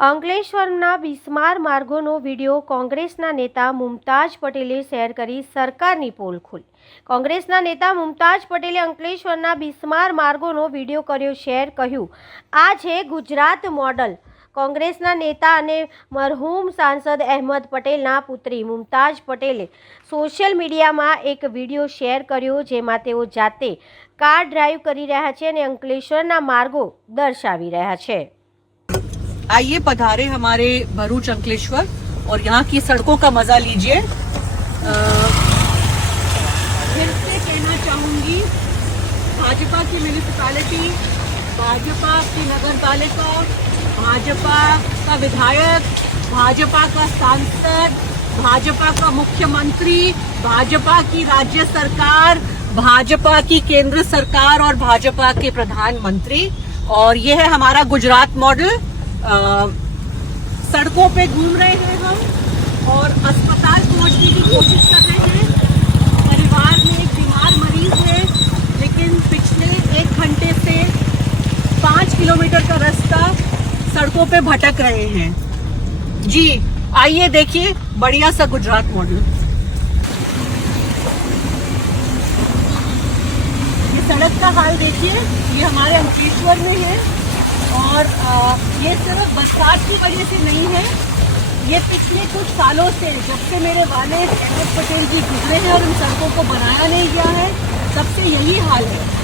અંકલેશ્વરના બિસ્માર માર્ગોનો વીડિયો કોંગ્રેસના નેતા મુમતાજ પટેલે શેર કરી સરકારની પોલ ખોલી. કોંગ્રેસના નેતા મુમતાજ પટેલે અંકલેશ્વરના બિસ્માર માર્ગોનો વીડિયો કર્યો શેર કહ્યું, આ છે ગુજરાત મોડલ. કોંગ્રેસના નેતા અને મરહૂમ સાંસદ અહેમદ પટેલના પુત્રી મુમતાજ પટેલે સોશિયલ મીડિયામાં એક વીડિયો શેર કર્યો જેમાં તેઓ જાતે કાર ડ્રાઈવ કરી રહ્યા છે અને અંકલેશ્વરના માર્ગો દર્શાવી રહ્યા છે. आइए, पधारे हमारे भरूच अंकलेश्वर और यहाँ की सड़कों का मज़ा लीजिए। फिर से कहना चाहूँगी, भाजपा की म्यूनिसिपैलिटी भाजपा की नगर पालिका भाजपा का विधायक, भाजपा का सांसद, भाजपा का मुख्यमंत्री, भाजपा की राज्य सरकार, भाजपा की केंद्र सरकार और भाजपा के प्रधानमंत्री। और ये है हमारा गुजरात मॉडल। सड़कों पे घूम रहे हैं हम और अस्पताल पहुँचने की कोशिश कर रहे हैं। परिवार में एक बीमार मरीज़ है, लेकिन पिछले एक घंटे से पाँच किलोमीटर का रास्ता सड़कों पे भटक रहे हैं। जी, आइए देखिए, बढ़िया सा गुजरात मॉडल। ये सड़क का हाल देखिए, ये हमारे अंकलेश्वर में है। और ये सिर्फ़ बरसात की वजह से नहीं है। ये पिछले कुछ सालों से, जब से मेरे वाले अहमद पटेल जी गुजरे हैं और इन सड़कों को बनाया नहीं गया है, तब से यही हाल है।